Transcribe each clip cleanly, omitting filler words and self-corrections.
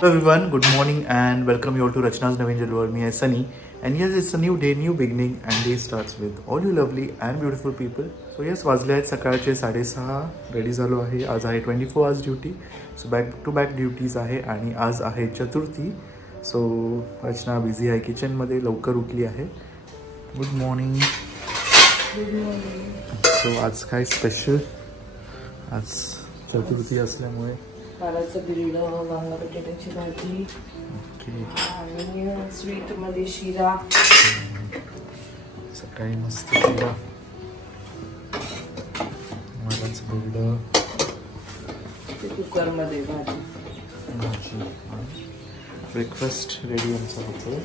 Hello everyone, good morning and welcome you all to Rachna's Naveen World. Me, Sunny, and yes, it's a new day, new beginning, and day starts with all you lovely and beautiful people. So yes, वाजले आहेत सकाळचे 6:30. Ready झालो आहे. आज आहे 24 hours duty. So back to back duties आहे आणि आज आहे चतुर्थी. सो रचना बिझी आहे किचन मध्ये, लवकर उठली आहे. Good morning. Good morning. So आज काय स्पेशल? आज चतुर्थी असल्यामुळे पालाचं बिरडं, वांगा बटाट्याची भाजी, ओके, आणि स्वीट मध्ये शिरा. सकाळी मस्त शिरा, वांगाचं बिरडं, कुकर मध्ये भाजी. ब्रेकफास्ट रेडी आमचा होतो.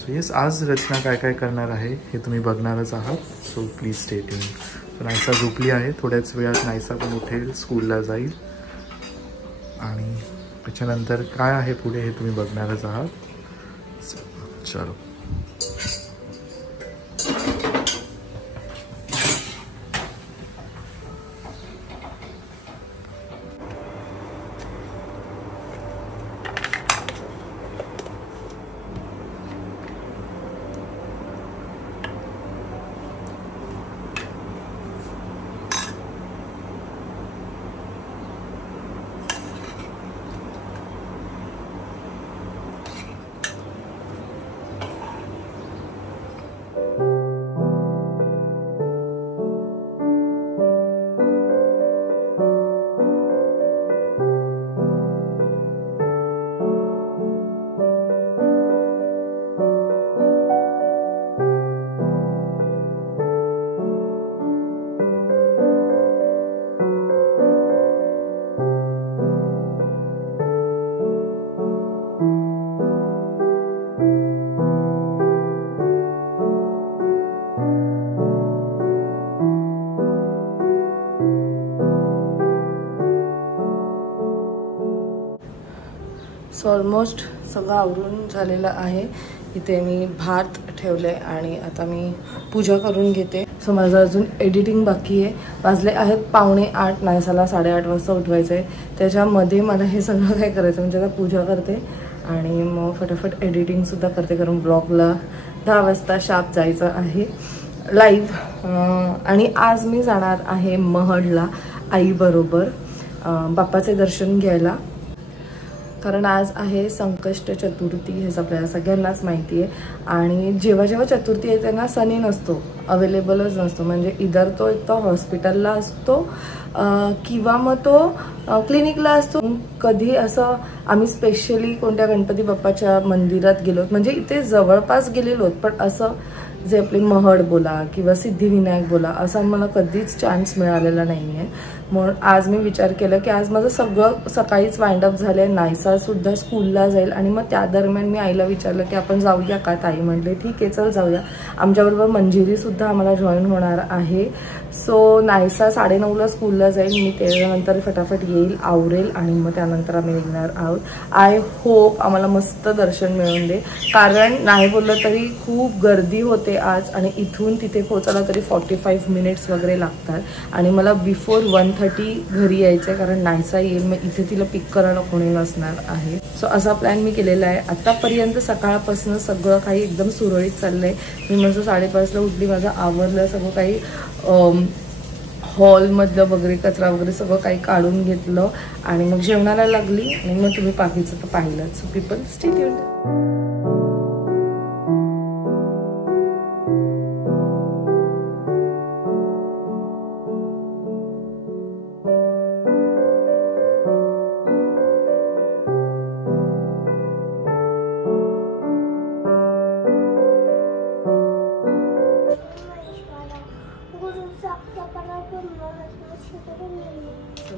सो येस, आज रचना काय काय करणार आहे हे तुम्ही बघणारच आहात. So please stay tune. तर नायसा झोपली आहे. थोड्याच वेळात नायसा पण उठेल, स्कूलला जाईल आणि त्याच्यानंतर काय आहे पुढे हे तुम्ही बघणारच आहात. चलो. सो ऑलमोस्ट सगळं आवरून झालेलं आहे. इथे मी भात ठेवले आणि आता मी पूजा करून घेते. सो माझं अजून एडिटिंग बाकी आहे. वाजले आहेत 7:45. नायसाला 8:30 वाजता उठवायचं आहे. त्याच्यामध्ये मला हे सगळं काय करायचं म्हणजे आता पूजा करते आणि मग फटाफट एडिटिंगसुद्धा करते, कारण ब्लॉगला 10 वाजता शार्प जायचं आहे लाईव्ह. आणि आज मी जाणार आहे महडला आईबरोबर बाप्पाचे दर्शन घ्यायला, कारण आज आहे संकष्ट चतुर्थी. हे आपल्याला सगळ्यांनाच माहिती आहे. आणि जेव्हा जेव्हा चतुर्थी येते ना, सनी नसतो, अवेलेबलच नसतो. म्हणजे इधर तो एक तर हॉस्पिटलला असतो किंवा मग तो क्लिनिकला असतो. कधी असं आम्ही स्पेशली कोणत्या गणपती बाप्पाच्या मंदिरात गेलो, म्हणजे इथे जवळपास गेलेलो, पण असं जे आपले महड बोला किंवा सिद्धिविनायक बोला, असा मला कधीच चान्स मिळालेला नाही आहे. म्हणून आज मी विचार केला की आज माझं सगळं सकाळीच वाइंड अप झालं आहे. नायसासुद्धा स्कूलला जाईल आणि मग त्या दरम्यान मी आईला विचारलं की आपण जाऊया का. ताई म्हटले ठीक आहे, चल जाऊया. आमच्याबरोबर मंजिरीसुद्धा आम्हाला जॉईन होणार आहे. सो नायसा 9:30ला स्कूलला जाईल. मी त्याच्यानंतर फटाफट येईल, आवरेल आणि मग त्यानंतर आम्ही निघणार आहोत. आय होप आम्हाला मस्त दर्शन मिळून दे, कारण नाही बोललं तरी खूप गर्दी होते आज आणि इथून तिथे पोहोचायला तरी 45 मिनिट्स वगैरे लागतात. आणि मला बिफोर 1:30 घरी यायचं आहे, कारण नायसा येईल, मग इथे तिला पिक करायला कोणी नसणार आहे. सो असा प्लॅन मी केलेला आहे. आतापर्यंत सकाळपासून सगळं काही एकदम सुरळीत चाललं आहे. मी माझं 5:30ला उठली, माझं आवरलं सगळं काही, हॉलमधलं वगैरे कचरा वगैरे सगळं काही काढून घेतलं आणि मग जेवणाला लागली. आणि मग तुम्ही बाकीचं तर पाहिलं. So people stay tuned.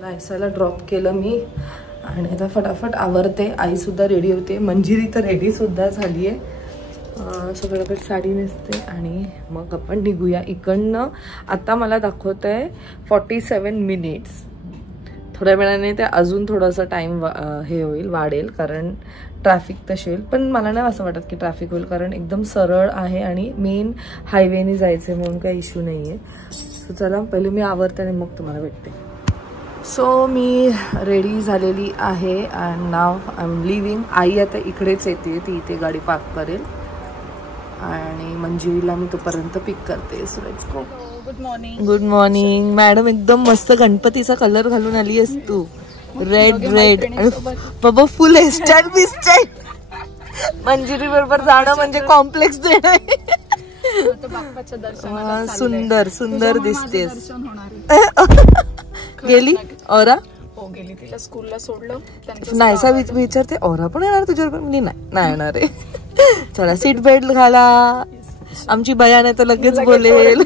नायसाला ड्रॉप केलं मी आणि आता फटाफट आवरते. आईसुद्धा रेडी होते, मंजिरी तर रेडीसुद्धा झाली आहे. सगळं साडी नेसते आणि मग आपण निघूया इकडनं. आता मला दाखवत आहे 47 मिनिट्स. थोड्या वेळाने ते अजून थोडंसं टाईम हे होईल, वाढेल, कारण ट्रॅफिक तशी होईल. पण मला नाही असं वाटत की ट्रॅफिक होईल, कारण एकदम सरळ आहे आणि मेन हायवेने जायचं म्हणून काही इश्यू नाही आहे. सो चला पहिले मी आवरते आणि मग तुम्हाला भेटते. सो मी रेडी झालेली आहे and now I am leaving. आई आता इकडेच येते, ती इथे गाडी पार्क करेल आणि मंजिरीला मी तोपर्यंत पिक करते. So let's go. Good morning. Good morning madam. एकदम मस्त गणपतीचा कलर घालून आली आहेस तू. रेड रेड बाबा फुल हेअरस्टाईल बिस्टाईल. मंजिरी बरोबर जाणं म्हणजे कॉम्प्लेक्स देणं. सुंदर सुंदर दिसतेस. गेली औरा? हो गेली, तिला स्कूलला सोडलं. नाहीसा विचारते औरा पण येणार तुझ्यावर? मी नाही येणार आहे. चला सीट बेल्ट घाला. आमची बया नाही तर लगेच बोलेल.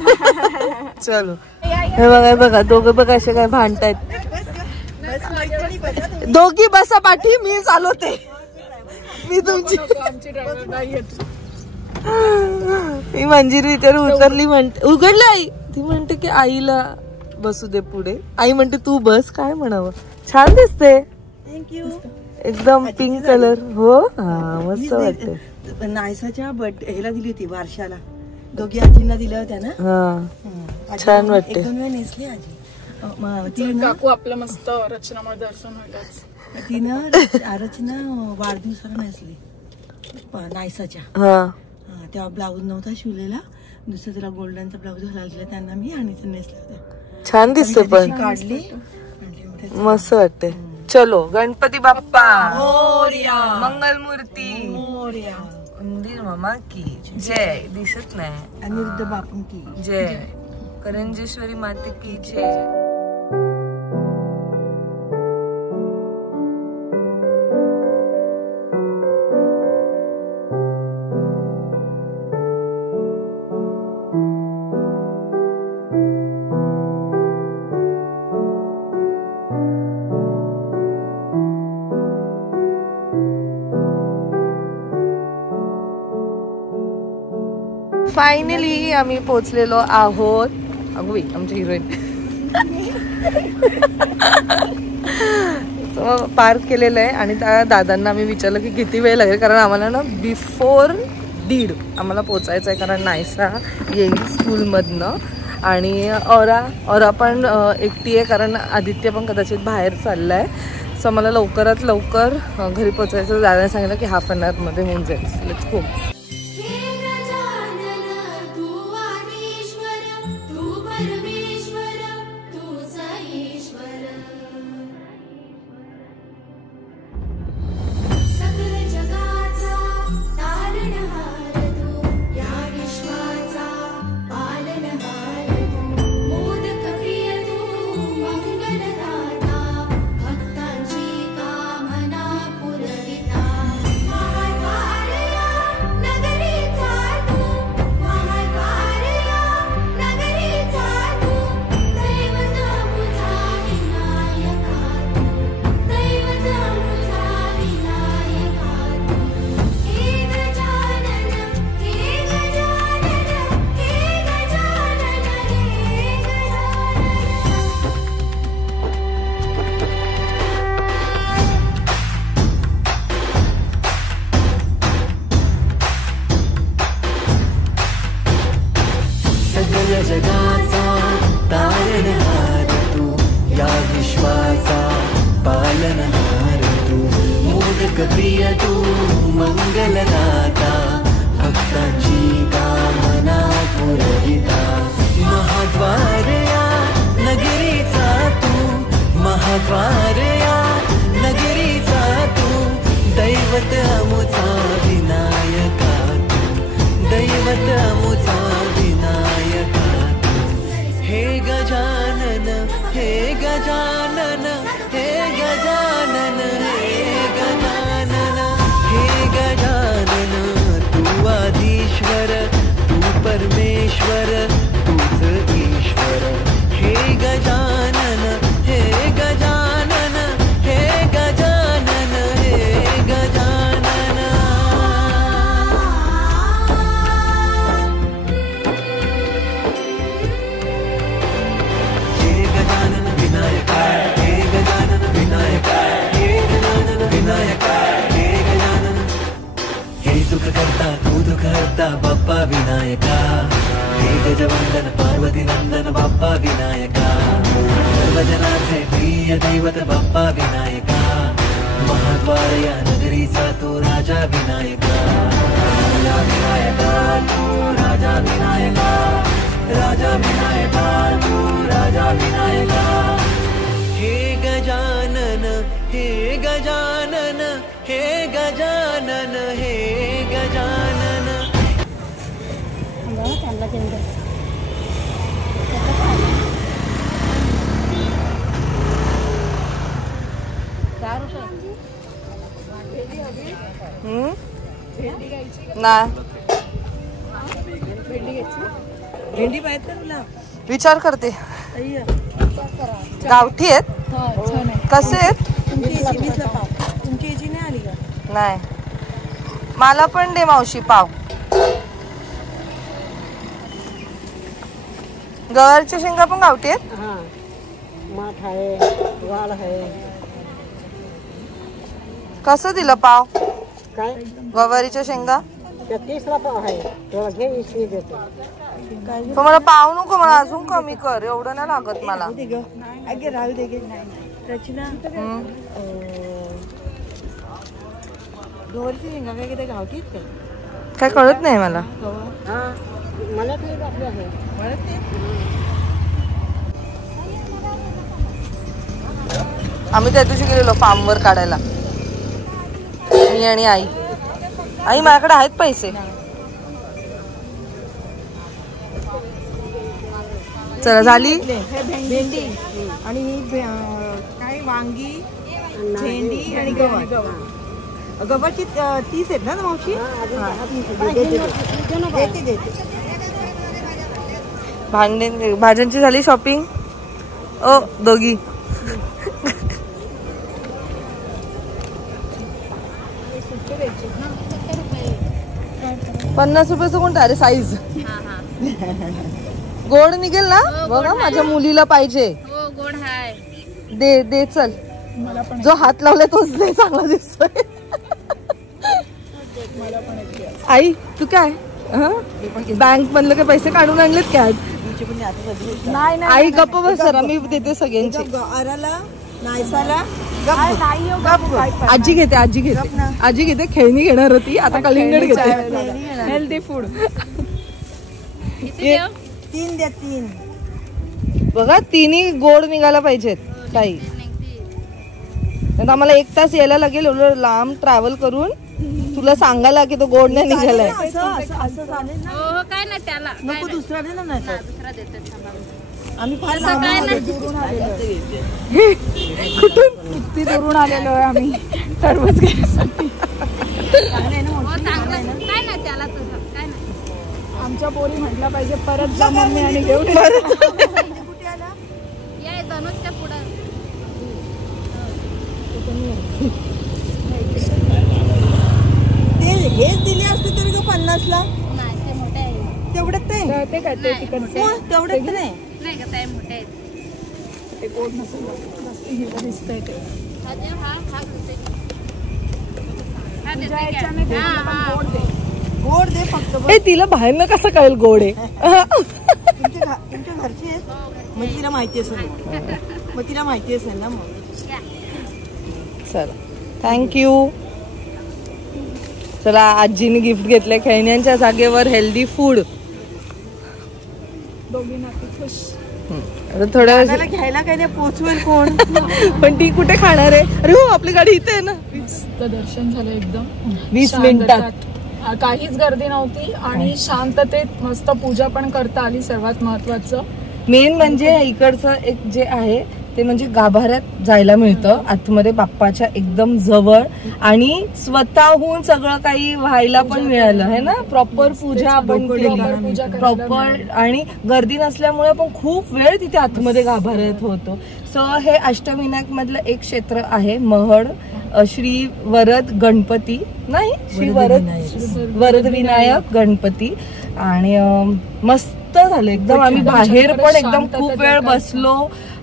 चलो. हे बघा बघा दोघं बघा असे काय भांडतायत. दोघी बसा पाठी, मी चालवते. मी तुमची मी मंजिरी विचारू उतरली म्हणते उघडलं आई. ती म्हणते की आईला बसू दे पुढे. आई म्हणते तू बस. काय म्हणावं. छान दिसते. थँक्यू. एकदम पिंक कलर. हो हा मस्त वाटते. नायसाच्या ह्याला दिली होती वारशाला. दोघी आजींना दिल्या होत्या ना. हा छान वाटते. एक दोन वेळा नेसली आजी. काकू आपलं मस्त रचनामुळे दर्शन व्हायलाच. तिनं रचना वाढदिवसाला नेसली नायसाच्या. हा तेव्हा ब्लाऊज नव्हता शिवलेला. दुसरा त्याला गोल्डनचा ब्लाऊज घालायला त्यांना मी आणि ते नेसले होते. छान दिसते पण काढली मस्त वाटते. चलो गणपती बाप्पा मोरया. मंगल मूर्ती मोरया. उंदीर मामा की जय. दिसत नाही. अनिरुद्ध बापू की जय. करंजेश्वरी माते की जय. फायनली आम्ही पोहोचलेलो आहोत. अगो आमची हिरोईन पार्क केलेलं आहे आणि त्या दादांना आम्ही विचारलं की किती वेळ लागेल, कारण आम्हाला ना बिफोर 1:30 आम्हाला पोचायचं आहे, कारण नायसा येईल स्कूलमधनं. आणि औरा पण एकटी आहे, कारण आदित्य पण कदाचित बाहेर चालला आहे. सो मला लवकरात लवकर घरी पोचायचं. दादाने सांगितलं की हाफ एन आवरमध्ये होऊन जाईल. Let's go. जगाचा तारणहार तू, या विश्वाचा पालनहार तू, मोदक प्रिय तू, मंगलदाता, भक्तांची कामना पुरविता. महाद्वार या नगरीचा तू, महाद्वार या नगरीचा तू, दैवत अमुचा विनायका तू, दैवत अमुचा विनायका. हे गजानन, हे गजानन, हे गजानन, हे गजानन, हे गजानन. तू आदिश्वर, तू परमेश्वर, तूच ईश्वर. हे गजानन, हे गजानन, हे गजानन, हे गजानन. सुख करता तू दुख हरता बाप्पा विनायका. हे गजवंदन पार्वती नंदन बाप्पा विनायका. सर्वजनांचे प्रिय दैवत बाप्पा विनायका, महाद्वार या नगरीचा तो राजा विनायका. राजा विनायका तू राजा विनायका, राजा विनायका तू राजा विनायका. हे गजानन हे गजानन हे गजानन हे गजानन. भेंडी पाहिजे ना तुला? विचार करते. गावठी आहेत? कसे आहेत? तुमची याची नाही आली का? नाही, मला पण दे मावशी पाव. गवारच्या शेंगा पण गावठी आहेत? माठ आहे, वाल आहे. कसं दिलं पाव? काय गवारीच्या शेंगा? 30ला पाव आहे. तुला घे 20 देतो. पण मला पाव नको, मला अजून कमी कर. एवढं नाही लागत मला. अगे राहू दे गे. रचना गवारीची शेंगा काय किती गावठी आहेत काय कळत नाही मला. मला काही आपली आहे म्हणत नाही. आम्ही त्या दिवशी गेलेलो फार्मवर काढायला, मी आणि आई. आई माझ्याकडे आहेत पैसे. चला झाली भेंडी आणि काय वांगी, भेंडी आणि गवार. गवारची 30 आहेत ना मावशी? भाज्यांची झाली शॉपिंग? ओ दोघी 50 रुपयाचं कोणतं? अरे साईज गोड निघेल ना? बघा माझ्या मुलीला पाहिजे. गोड हाय. दे दे चल. जो हात लावलाय तोच लय चांगला दिसतोय. आई तू काय बँक मधलं काय पैसे काढून आणलेत काय? नाही आई गप्प बस जरा, मी देते सगळ्यांची. आजी घेते आजी घेते आजी घेते. खेळणी घेणार होती, आता कलिंगड घेते. Healthy food. 3 द्या 3. बघा तिन्ही गोड निघायला पाहिजेत काही. आम्हाला 1 तास यायला लागेल एवढं लांब ट्रॅव्हल करून. तुला सांगायला की तो गोड नाही निघालाय. काय नाही त्याला नको दुसरा दे ना. दुसरा देते. आम्ही फार कुठून किती दुरून आलेलो आहे आम्ही टरबूज घ्यायसाठी. काय नाही त्याला तुझं काय नाही. आमच्या पोरी म्हटलं पाहिजे परत जा मम्मी आणि घेऊन कुठे आला या धनुषच्या पुढं. ते हेच दिले असते तरी तो 50ला. नाही ते मोठे आहे. तेवढ्यात ते काय ते तिकडचे तेवढ्यात नाही. नाही का ते मोठे आहेत. ते गोड नसेल जास्त हिरवं दिसतंय ते. गोड दे फक्त. ए तिला बाहेरनं कसं कळेल गोड आहे? तुमच्या घरची आहेत मग तिला माहिती असेल. मग तिला माहिती असेल ना. मग चला थँक्यू. चला आजीने गिफ्ट घेतलंय खेळण्यांच्या जागेवर हेल्दी फूड. थोडं घ्यायला काही नाही पोचवेल कोण. पण ती कुठे खाणार आहे? अरे हो आपली गाडी इथे आहे ना. दर्शन झालं एकदम 20 मिनिटात. काहीच गर्दी नव्हती आणि शांततेत मस्त पूजा पण करता आली. सर्वात महत्वाचं मेन म्हणजे इकडचं एक जे आहे ते म्हणजे गाभाऱ्यात जायला मिळतं आतमध्ये बाप्पाच्या एकदम जवळ. आणि स्वतःहून सगळं काही व्हायला पण मिळालं आहे ना. प्रॉपर पूजा आपण केली प्रॉपर. आणि गर्दी नसल्यामुळे आपण खूप वेळ तिथे आतमध्ये गाभाऱ्यात होतो. सो हे अष्टविनायक मधलं एक क्षेत्र आहे महड. श्री वरद गणपती नाही श्री वरद विनायक गणपती. आणि मस्त झालं एकदम. आम्ही बाहेर पण एकदम खूप वेळ बसलो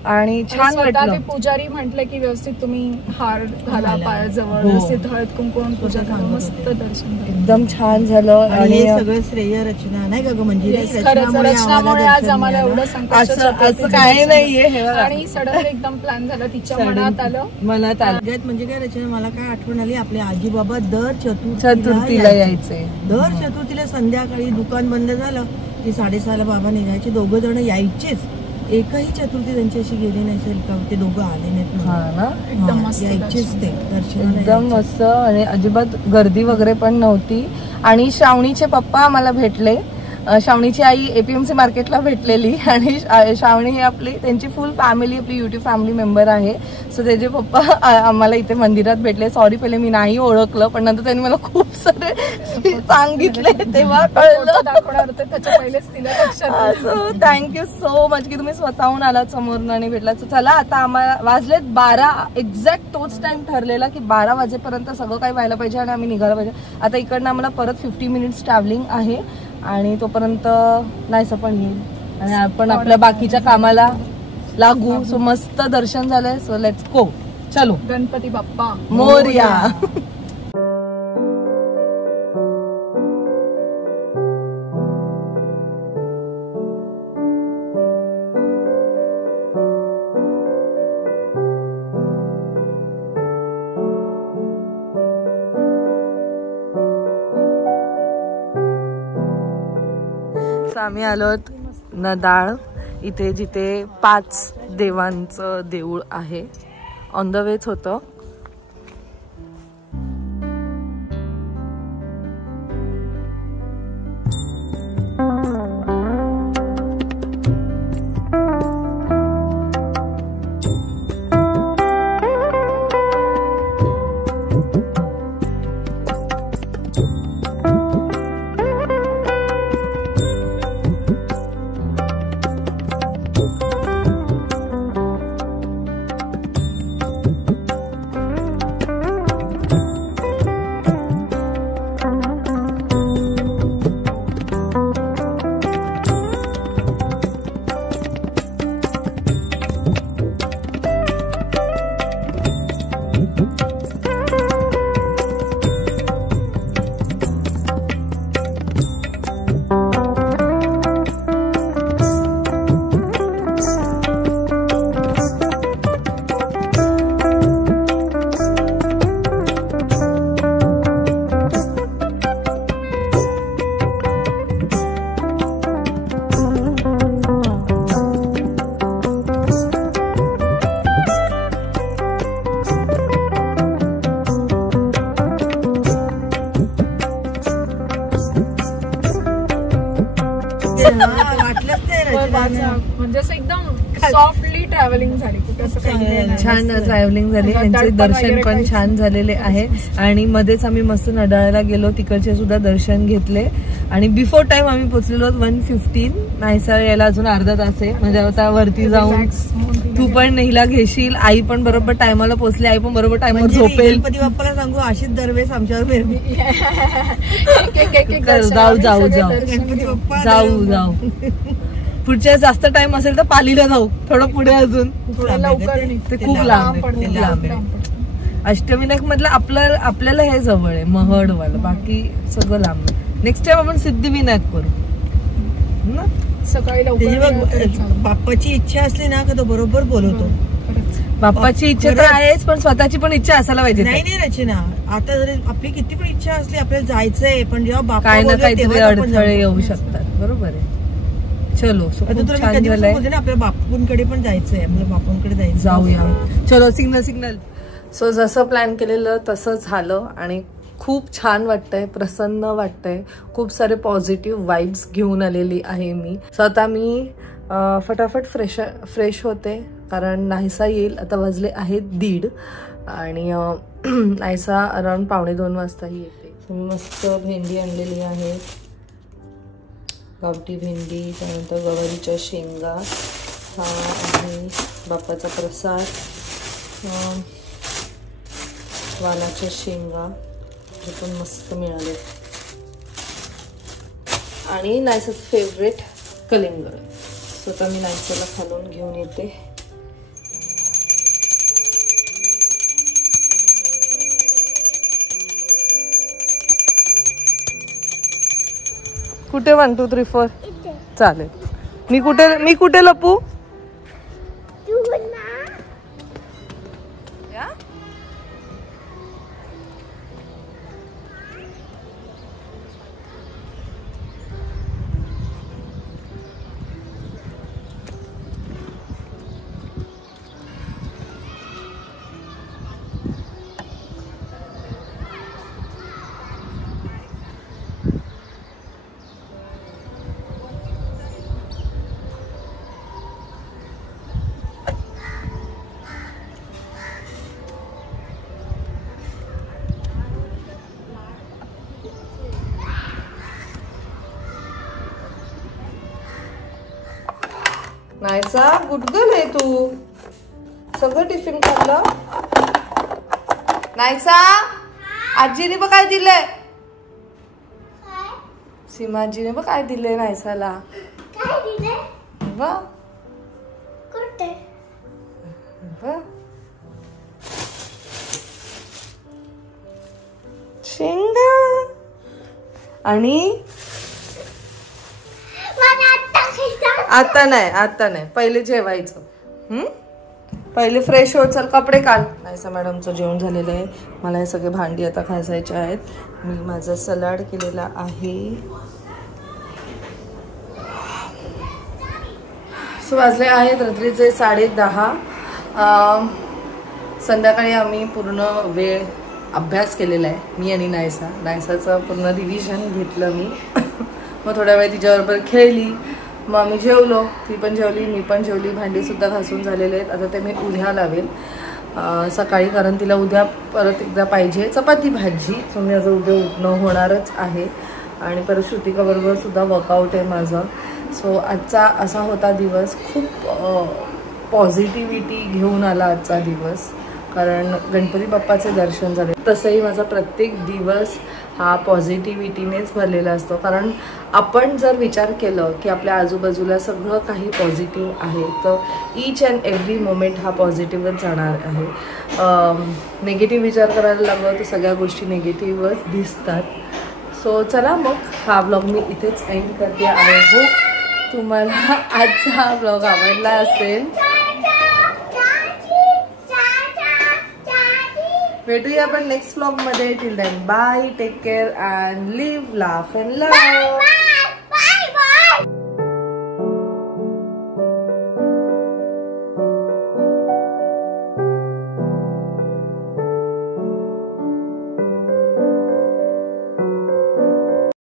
आणि छान वाटलं. पुजारी म्हटलं की व्यवस्थित तुम्ही हार घाला पायाजवळ, व्यवस्थित हळद कुंकू पूजा करा, मस्त दर्शन एकदम छान झालं. आणि सगळं श्रेय रचना नाही का म्हणजे रचनामुळे आज आम्हाला एवढं असं काही नाहीये. आणि सडनली एकदम प्लॅन झाला, तिच्या मनात आलं. म्हणजे काय रचना, मला काय आठवण आली, आपले आजी बाबा दर चतुर्थीला यायचे. दर चतुर्थीला संध्याकाळी दुकान बंद झालं की 6:30ला बाबा निघायचे. 2 जण यायचेच. एकही चतुर्थी त्यांची अशी गेली नसेल का ते दोघं आले नाहीत. एकदम मस्त यायचेच ते दर्शन, एकदम मस्त. आणि अजिबात गर्दी वगैरे पण नव्हती. आणि श्रावणीचे पप्पा आम्हाला भेटले. श्रावणीची आई APMC मार्केटला भेटलेली. आणि श्रावणी ही आपली त्यांची फुल फॅमिली, आपली युट्यूब फॅमिली मेंबर आहे. सो त्याचे पप्पा आम्हाला इथे मंदिरात भेटले. सॉरी, पहिले मी नाही ओळखलं, पण नंतर त्यांनी मला खूप सारे सांगितले, तेव्हा कळलं. थँक्यू सो मच की तुम्ही स्वतःहून आलात समोरून आणि भेटला. चला आता आम्हाला वाजलेत 12 एक्झॅक्ट. तोच टाइम ठरलेला की 12 वाजेपर्यंत सगळं काही व्हायला पाहिजे आणि आम्ही निघायला पाहिजे. आता इकडनं आम्हाला परत 50 मिनिट्स ट्रॅव्हलिंग आहे आणि तोपर्यंत नाहीसं पण येईल आणि आपण आपल्या बाकीच्या कामाला लागू. सो मस्त दर्शन झालंय. So let's go. चलो. गणपती बाप्पा मोरया. आम्ही आलोत नदाळ इथे, जिथे 5 देवांचं देऊळ आहे. ऑन द वेच होतं. म्हणजे असं एकदम सॉफ्टली ट्रॅव्हलिंग झाली, कुठे असं काही छान ट्रॅव्हलिंग झाली. यांचे दर्शन पण छान झालेले आहे. आणि मध्येच आम्ही मस्त नडाळ्याला गेलो, तिकडचे सुद्धा दर्शन घेतले. आणि बिफोर टाइम आम्ही पोहोचलेलो 1:15. नाहीसा यायला अजून अर्धा तास आहे. म्हणजे आता वरती जाऊन तू पण नेहिला घेशील. आई पण बरोबर टायमाला पोहोचली. आई पण बरोबर टायमावर झोपेल. गणपती बाप्पाला सांगू अशीच दरवेळेस आमच्यावर जाऊ जाऊ जाऊ जाऊ जाऊ. पुढच्या जास्त टाइम असेल तर पालीला जाऊ, थोडं पुढे अजून. ते खूप लांब आहे. अष्टविनायक मधलं आपल्याला हे जवळ आहे महडवाला, बाकी सगळं लांब आहे. नेक्स्ट टाइम आपण सिद्धिविनायक करू ना. सकाळी बाप्पाची इच्छा असली ना का तो बरोबर बोलवतो. बाप्पाची इच्छा तर आहेच, पण स्वतःची पण इच्छा असायला पाहिजे. नाही रचना, आता जरी आपली किती पण इच्छा असली आपल्याला जायचंय, पण जेव्हा बाप्पा काही ना काहीतरी अडथळे येऊ शकतात. बरोबर आहे. चलो, छान झालंय. आपल्या बापूंकडे पण जायचंय, आपल्या बापूंकडे जायचं. जाऊया. चलो. सिग्नल. सो जसं प्लॅन केलेलं तसं झालं आणि खूप छान वाटतंय, प्रसन्न वाटतंय. खूप सारे पॉझिटिव्ह वाईब्स घेऊन आलेली आहे मी. सो आता मी फटाफट फ्रेश होते, कारण नाहीसा येईल. आता वाजले आहेत 1:30 आणि नाहीसा अराउंड 1:45 वाजताही येते. मस्त भेंडी आणलेली आहे, गावठी भेंडी, त्यानंतर गवारीच्या शेंगा. हा आहे बाप्पाचा प्रसाद, वालाच्या शेंगा, हे पण मस्त मिळाले. आणि नाहीसाचं फेवरेट कलिंगड. स्वतः मी नाहीसाला खालून घेऊन येते. कुठे 1 2 3 4 चालेल. मी कुठे लपू? नाहीसा गुडगल आहे तू. सगळं टिफिन खाल्लं. नाहीसा आजीने बघ काय दिलंय. सीमाजीने बघ काय दिलंय नाहीसाला. बघ शेंगा. आणि आता नाही पहिले जेवायचं. पहिले फ्रेश हो. चल कपडे काढ. नाहीसा मॅडमचं जेवण झालेलं आहे. मला हे सगळे भांडी आता घासायचे आहेत. मी माझा सलाड केलेला आहे. वाजले आहेत रात्रीचे 10:30. संध्याकाळी आम्ही पूर्ण वेळ अभ्यास केलेला आहे. मी आणि नायसाचं पूर्ण रिव्हिजन घेतलं मी. मग थोड्या वेळ तिच्याबरोबर खेळली. मग आम्ही जेवलो. ती पण जेवली, मी पण जेवली. भांडीसुद्धा घासून झालेले आहेत. आता ते मी उद्या लावेल सकाळी, कारण तिला उद्या परत एकदा पाहिजे चपाती भाजी. सो मी आज उद्या उठणं होणारच आहे. आणि परत श्रुतिकाबरोबर सुद्धा वर्कआउट आहे माझं. सो आजचा असा होता दिवस. खूप पॉझिटिव्हिटी घेऊन आला आजचा दिवस, कारण गणपती बाप्पाचे दर्शन झाले. तसंही माझा प्रत्येक दिवस हा पॉझिटिव्हिटीनेच भरलेला असतो, कारण आपण जर विचार केलं की आपल्या आजूबाजूला सगळं काही पॉझिटिव्ह आहे, तर ईच अँड एव्हरी मोमेंट हा पॉझिटिव्हच जाणार आहे. निगेटिव्ह विचार करायला लागलो तर सगळ्या गोष्टी निगेटिव्हच दिसतात. सो चला मग हा ब्लॉग मी इथेच एंड करते. आय होप तुम्हाला आजचा हा ब्लॉग आवडला असेल. भेटूया आपण नेक्स्ट व्लॉग मध्ये. Till then bye, take care and live, laugh and love.